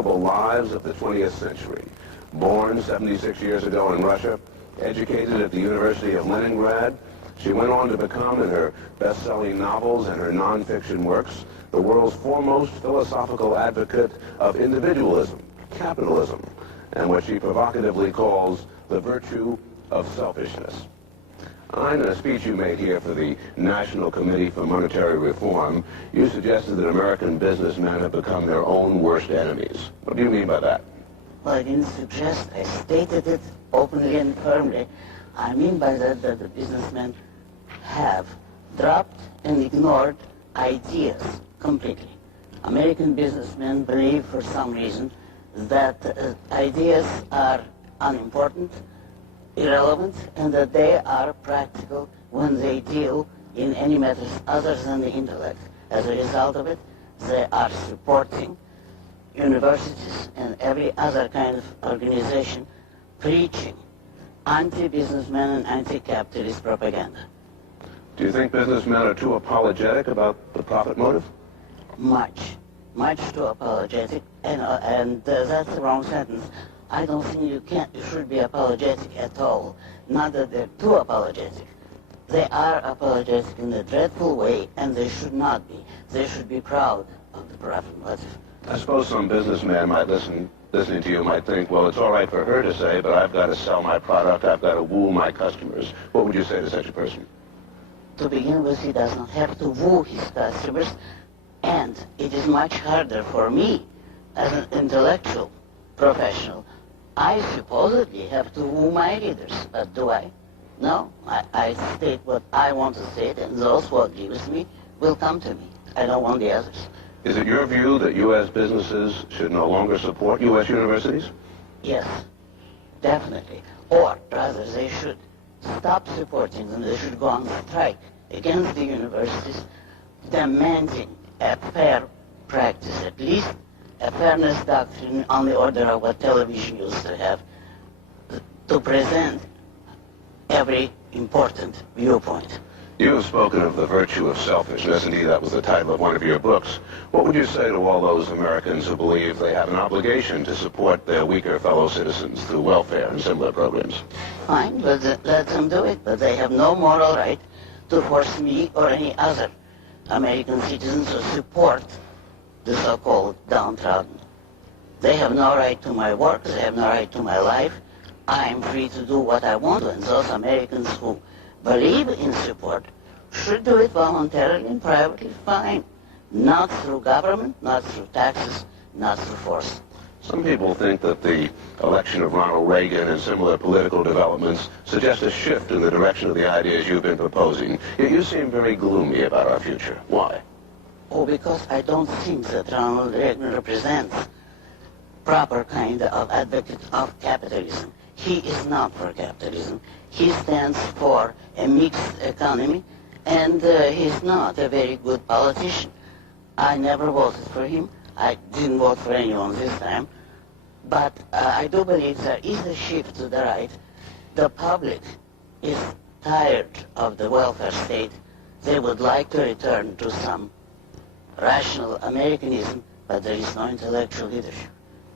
remarkable lives of the 20th century. Born 76 years ago in Russia, educated at the University of Leningrad, she went on to become, in her best-selling novels and her non-fiction works, the world's foremost philosophical advocate of individualism, capitalism, and what she provocatively calls the virtue of selfishness. In a speech you made here for the National Committee for Monetary Reform, you suggested that American businessmen have become their own worst enemies. What do you mean by that? Well, I didn't suggest, I stated it openly and firmly. I mean by that the businessmen have dropped and ignored ideas completely. American businessmen believe for some reason that ideas are unimportant, irrelevant, and that they are practical when they deal in any matters other than the intellect. As a result of it, they are supporting universities and every other kind of organization preaching anti-businessman and anti-capitalist propaganda. Do you think businessmen are too apologetic about the profit motive? Much too apologetic, and that's the wrong sentence. I don't think you should be apologetic at all. Not that they're too apologetic. They are apologetic in a dreadful way, and they should not be. They should be proud of the profit motive. I suppose some businessman listening to you might think, well, it's all right for her to say, but I've got to sell my product, I've got to woo my customers. What would you say to such a person? To begin with, he does not have to woo his customers, and it is much harder for me as an intellectual professional. I supposedly have to woo my readers, but do I? No, I state what I want to state, and those who agree with me will come to me. I don't want the others. Is it your view that U.S. businesses should no longer support U.S. universities? Yes, definitely. Or rather, they should stop supporting them. They should go on strike against the universities, demanding a fair practice, at least a fairness doctrine on the order of what television used to have, to present every important viewpoint. You have spoken of the virtue of selfishness. Indeed, that was the title of one of your books. What would you say to all those Americans who believe they have an obligation to support their weaker fellow citizens through welfare and similar programs? Fine, but let them do it, but they have no moral right to force me or any other American citizens to support the so-called downtrodden. They have no right to my work, they have no right to my life. I am free to do what I want to, and those Americans who believe in support should do it voluntarily and privately, fine. Not through government, not through taxes, not through force. Some people think that the election of Ronald Reagan and similar political developments suggest a shift in the direction of the ideas you've been proposing. Yet you seem very gloomy about our future. Why? Oh, because I don't think that Ronald Reagan represents proper kind of advocate of capitalism. He is not for capitalism. He stands for a mixed economy, and he's not a very good politician. I never voted for him. I didn't vote for anyone this time. But I do believe there is a shift to the right. The public is tired of the welfare state. They would like to return to some rational Americanism, but there is no intellectual leadership.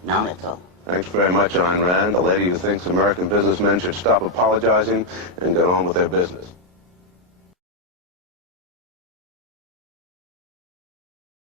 None at all. Thanks very much, Ayn Rand, a lady who thinks American businessmen should stop apologizing and get on with their business.